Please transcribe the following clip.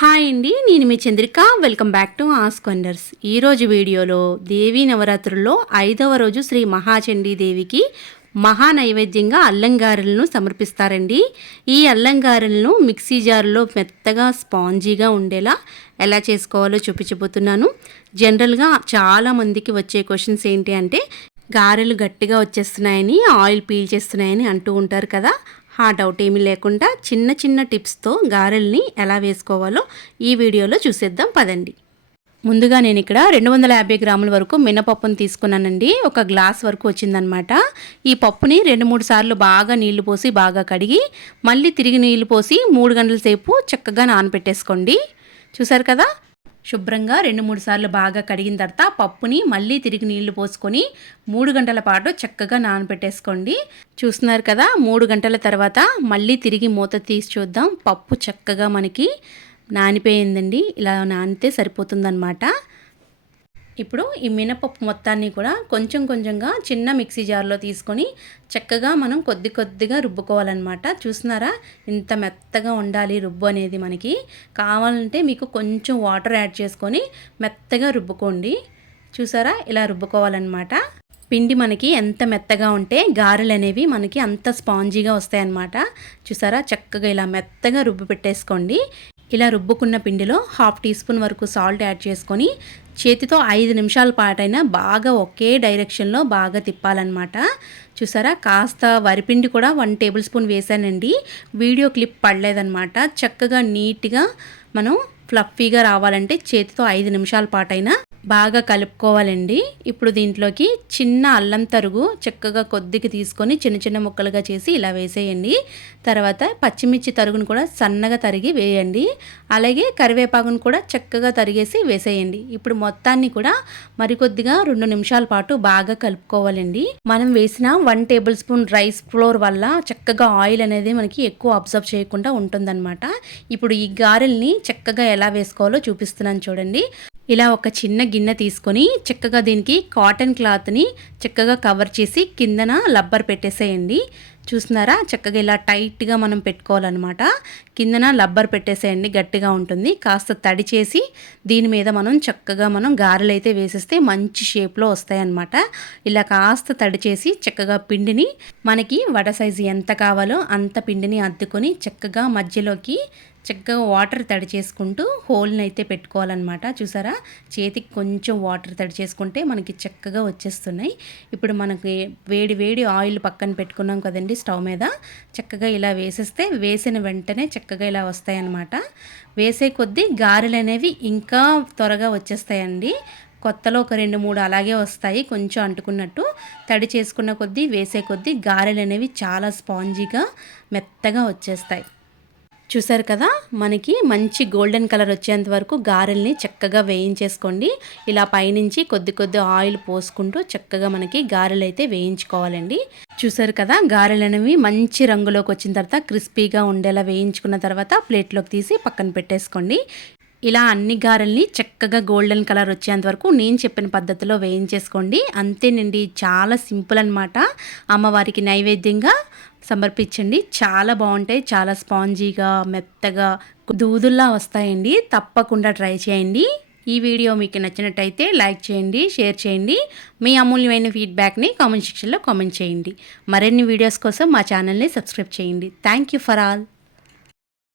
Hi అండి నేను మీ చంద్రిక. వెల్కమ్ బ్యాక్ టు ఆస్కొండర్స్ ఈరోజు వీడియోలో దేవీ నవరాత్రుల్లో ఐదవ రోజు శ్రీ మహాచండీ దేవికి మహా నైవేద్యంగా అల్లంగారెలను సమర్పిస్తారండి. ఈ అల్లంగారెలను మిక్సీ జారులో మెత్తగా స్పాంజీగా ఉండేలా ఎలా చేసుకోవాలో చూపించబోతున్నాను జనరల్గా చాలామందికి వచ్చే క్వశ్చన్స్ ఏంటి అంటే గారెలు గట్టిగా వచ్చేస్తున్నాయని ఆయిల్ పీల్ చేస్తున్నాయని అంటూ ఉంటారు కదా. ఆ డౌట్ ఏమీ లేకుండా చిన్న చిన్న టిప్స్తో గారెల్ని ఎలా వేసుకోవాలో ఈ వీడియోలో చూసేద్దాం పదండి. ముందుగా నేను ఇక్కడ రెండు వందల యాభై గ్రాముల వరకు మినపప్పును తీసుకున్నానండి. ఒక గ్లాస్ వరకు వచ్చిందనమాట ఈ పప్పుని రెండు మూడు సార్లు బాగా నీళ్ళు పోసి బాగా కడిగి మళ్ళీ తిరిగి నీళ్ళు పోసి మూడు గంటల సేపు చక్కగా నానబెట్టేసుకోండి. చూసారు కదా? శుభ్రంగా రెండు మూడు సార్లు బాగా కడిగిన తర్వాత పప్పుని మళ్ళీ తిరిగి నీళ్ళు పోసుకొని మూడు గంటల పాటు చక్కగా నానబెట్టేసుకోండి. చూస్తున్నారు కదా మూడు గంటల తర్వాత మళ్ళీ తిరిగి మూత తీసి చూద్దాం. పప్పు చక్కగా మనకి నానిపోయిందండి. ఇలా నానితే సరిపోతుందన్నమాట. ఇప్పుడు ఈ మినపప్పు మొత్తాన్ని కూడా కొంచెం కొంచెంగా చిన్న మిక్సీ జార్లో తీసుకొని చక్కగా మనం కొద్ది కొద్దిగా రుబ్బుకోవాలన్నమాట. చూస్తున్నారా? ఇంత మెత్తగా ఉండాలి రుబ్బు అనేది మనకి. కావాలంటే మీకు కొంచెం వాటర్ యాడ్ చేసుకొని మెత్తగా రుబ్బుకోండి. చూసారా? ఇలా రుబ్బుకోవాలన్నమాట. పిండి మనకి ఎంత మెత్తగా ఉంటే గారెలు అనేవి మనకి అంత స్పాంజీగా వస్తాయన్నమాట. చూసారా? చక్కగా ఇలా మెత్తగా రుబ్బు పెట్టేసుకోండి. ఇలా రుబ్బుకున్న పిండిలో హాఫ్ టీ స్పూన్ వరకు సాల్ట్ యాడ్ చేసుకొని చేతితో ఐదు నిమిషాల పాటైనా బాగా ఒకే డైరెక్షన్లో బాగా తిప్పాలన్నమాట. చూసారా? కాస్త వరిపిండి కూడా వన్ టేబుల్ స్పూన్ వేసానండి వీడియో క్లిప్ పడలేదన్నమాట. చక్కగా నీట్గా మనం ఫ్లఫీగా రావాలంటే చేతితో ఐదు నిమిషాల పాటైనా బాగా కలుపుకోవాలండి. ఇప్పుడు దీంట్లోకి చిన్న అల్లం తరుగు చక్కగా కొద్దిగా తీసుకొని చిన్న చిన్న ముక్కలుగా చేసి ఇలా వేసేయండి. తర్వాత పచ్చిమిర్చి తరుగును కూడా సన్నగా తరిగి వేయండి. అలాగే కరివేపాకును కూడా చక్కగా తరిగేసి వేసేయండి. ఇప్పుడు మొత్తాన్ని కూడా మరికొద్దిగా రెండు నిమిషాల పాటు బాగా కలుపుకోవాలండి. మనం వేసిన one tablespoon rice flour వల్ల చక్కగా ఆయిల్ అనేది మనకి ఎక్కువ అబ్జర్వ్ చేయకుండా ఉంటుందన్నమాట. ఇప్పుడు ఈ గారెల్ని చక్కగా ఎలా వేసుకోవాలో చూపిస్తున్నాను చూడండి. ఇలా ఒక చిన్న గిన్నె తీసుకొని చక్కగా దీనికి కాటన్ క్లాత్ని చక్కగా కవర్ చేసి కిందన లబ్బర్ పెట్టేసేయండి. చూస్తున్నారా? చక్కగా ఇలా టైట్గా మనం పెట్టుకోవాలన్నమాట. కిందన లబ్బర్ పెట్టేసేయండి గట్టిగా ఉంటుంది. కాస్త తడి చేసి దీని మీద మనం చక్కగా మనం గారెలు అయితే వేసేస్తే మంచి షేప్లో వస్తాయన్నమాట. ఇలా కాస్త తడి చేసి చక్కగా పిండిని మనకి వడ సైజు ఎంత కావాలో అంత పిండిని అద్దుకొని చక్కగా మధ్యలోకి చక్కగా వాటర్ తడి చేసుకుంటూ హోల్ని అయితే పెట్టుకోవాలన్నమాట. చూసారా? చేతికి కొంచెం వాటర్ తడి చేసుకుంటే మనకి చక్కగా వచ్చేస్తున్నాయి. ఇప్పుడు మనకి వేడి వేడి ఆయిల్ పక్కన పెట్టుకున్నాం కదండి స్టవ్ మీద. చక్కగా ఇలా వేసేస్తే వేసిన వెంటనే చక్కగా ఇలా వస్తాయన్నమాట. వేసే కొద్దీ గారెలు అనేవి ఇంకా త్వరగా వచ్చేస్తాయండి. కొత్తలో ఒక రెండు మూడు అలాగే వస్తాయి కొంచెం అంటుకున్నట్టు. తడి చేసుకున్న కొద్దీ వేసే కొద్దీ గారెలు అనేవి చాలా స్పాంజీగా మెత్తగా వచ్చేస్తాయి. చూసారు కదా మనకి మంచి గోల్డెన్ కలర్ వచ్చేంత వరకు గారెల్ని చక్కగా వేయించేసుకోండి. ఇలా పైనుంచి కొద్ది కొద్ది ఆయిల్ పోసుకుంటూ చక్కగా మనకి గారెలు అయితే వేయించుకోవాలండి. చూసారు కదా గారెలు అనేవి మంచి రంగులోకి వచ్చిన తర్వాత క్రిస్పీగా ఉండేలా వేయించుకున్న తర్వాత ప్లేట్లోకి తీసి పక్కన పెట్టేసుకోండి. ఇలా అన్ని గారెల్ని చక్కగా గోల్డెన్ కలర్ వచ్చేంత వరకు నేను చెప్పిన పద్ధతిలో వేయించేసుకోండి. అంతేనండి చాలా సింపుల్ అనమాట అమ్మవారికి నైవేద్యంగా సమర్పించండి. చాలా బాగుంటాయి. చాలా స్పాంజీగా మెత్తగా దూదుల్లా వస్తాయండి. తప్పకుండా ట్రై చేయండి. ఈ వీడియో మీకు నచ్చినట్టయితే లైక్ చేయండి షేర్ చేయండి. మీ అమూల్యమైన ఫీడ్బ్యాక్ని కామెంట్ సెక్షన్లో కామెంట్ చేయండి. మరిన్ని వీడియోస్ కోసం మా ఛానల్ని సబ్స్క్రైబ్ చేయండి. Thank you for all.